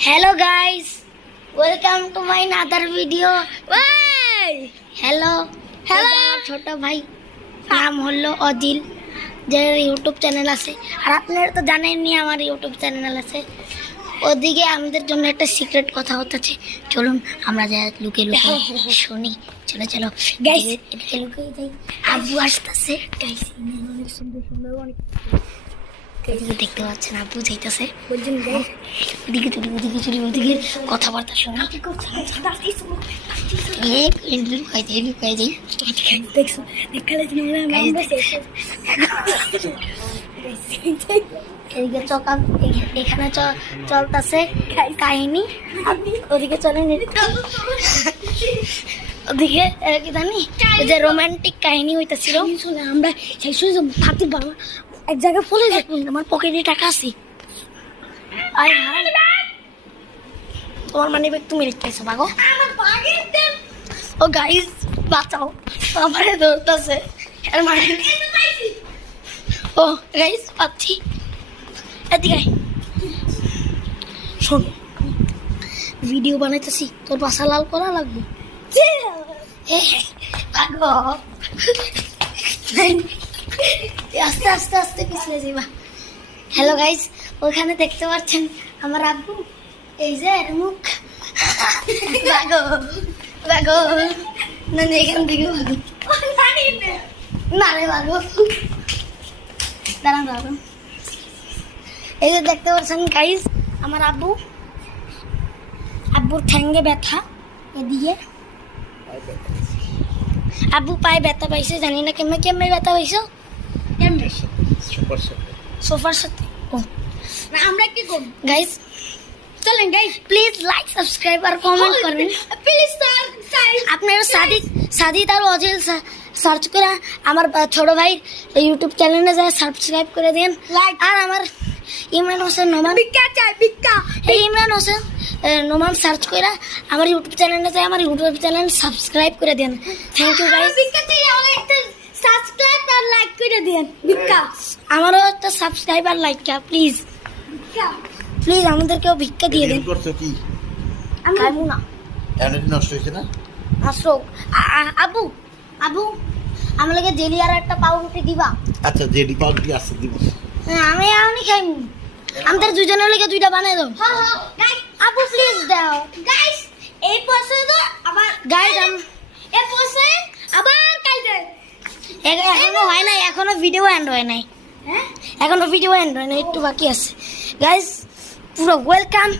Hello guys, welcome to my another video. Hello. আমার ছোট ভাই নাম হলো অদিল, যে ইউটিউব চ্যানেল আছে। আর আপনারা তো জানেনই আমার ইউটিউব চ্যানেল আছে। ওদিকে আমাদের জন্য একটা সিক্রেট কথা হচ্ছে, চলুন আমরা যা লুকিয়ে লুকিয়ে শুনি। চলো চলো গাইস, এদিকে লুকিয়ে যাই। আব্বু আসতেছে গাইস, অনেক সুন্দর সুন্দর অনেক এদিকে দেখতে পাচ্ছেন আব্বু যাইতেছে। ওদিকে ওদিকে কথাবার্তা শোনা লুকাই যাই। দেখছো এখানে চলতেছে কাহিনী, ওদিকে চলেন। ওদিকে কি জানি যে রোমান্টিক কাহিনী হইতেছিল। আমরা সেই সময় থাকতে পারবো এক জায়গায় ফলে যাবো, আমার পকেটে টাকা আছে। তোমার মানে তুমি রেখেছো বাগো। ও গাইস বাঁচাও, আমারে ধরতেছে। ও গাইস পাচ্ছি, এদিকে শোন, ভিডিও বানাইতেছি, তোর বাসা লাল করা লাগবে। আস্তে আস্তে আস্তে পিছিয়ে যাবা। হ্যালো গাইস, ওখানে দেখতে পাচ্ছেন আমার আব্বু, এই যে মুখ বাগো বাগো না, এখান থেকে বাগো না রে বাগো, দাঁড়ান দাঁড়ান। এই যে দেখতে পাচ্ছেন গাইস আমার আব্বু, আব্বুর ঠ্যাঙ্গে ব্যথা, এদিকে আব্বু পায়ে ব্যথা পাইছে, জানি না কেমনে ব্যথা পাইছো। সোফার সাথে। ও না, আমরা কি করব গাইস? চলেন গাইস, প্লিজ লাইক সাবস্ক্রাইব আর কমেন্ট করবেন প্লিজ। স্যার আপনারা সাদিদ আর অজিল সার্চ করে আমার ছোট ভাই ইউটিউব চ্যানেলে যায় সাবস্ক্রাইব করে দেন। আর আমার ইমরান হোসেন নোমান, ইমরান হোসেন নোমান সার্চ করে আমার ইউটিউব চ্যানেলে যায়, আমার ইউটিউব চ্যানেল সাবস্ক্রাইব করে দেন। Thank you guys. সাবস্ক্রাইব আর লাইক করে দেন। আমারও একটা সাবস্ক্রাইব আর লাইক প্লিজ প্লিজ, আমাদেরকেও ভিক্ষা দিয়ে দেন। খাবো না, নষ্ট হয়েছে না আবু আবু আমার লাগে জেলি আর একটা পাউরুটি দিবা। আচ্ছা, জেলি পাউরুটি আছে দিব। আমি এখনই খাইনি, আমাদের দুজনের লাগে দুইটা বানাই দাও। আপু প্লিজ দাও গাইস। এই পাশে তো আবার গাইস, এই পাশে আবার কালকে এখনো হয় নাই, এখনো ভিডিও এন্ড হয় নাই। এখনো ভিডিও এন্ড হয় নাই, একটু বাকি আছে গাইস। পুরো ওয়েলকাম।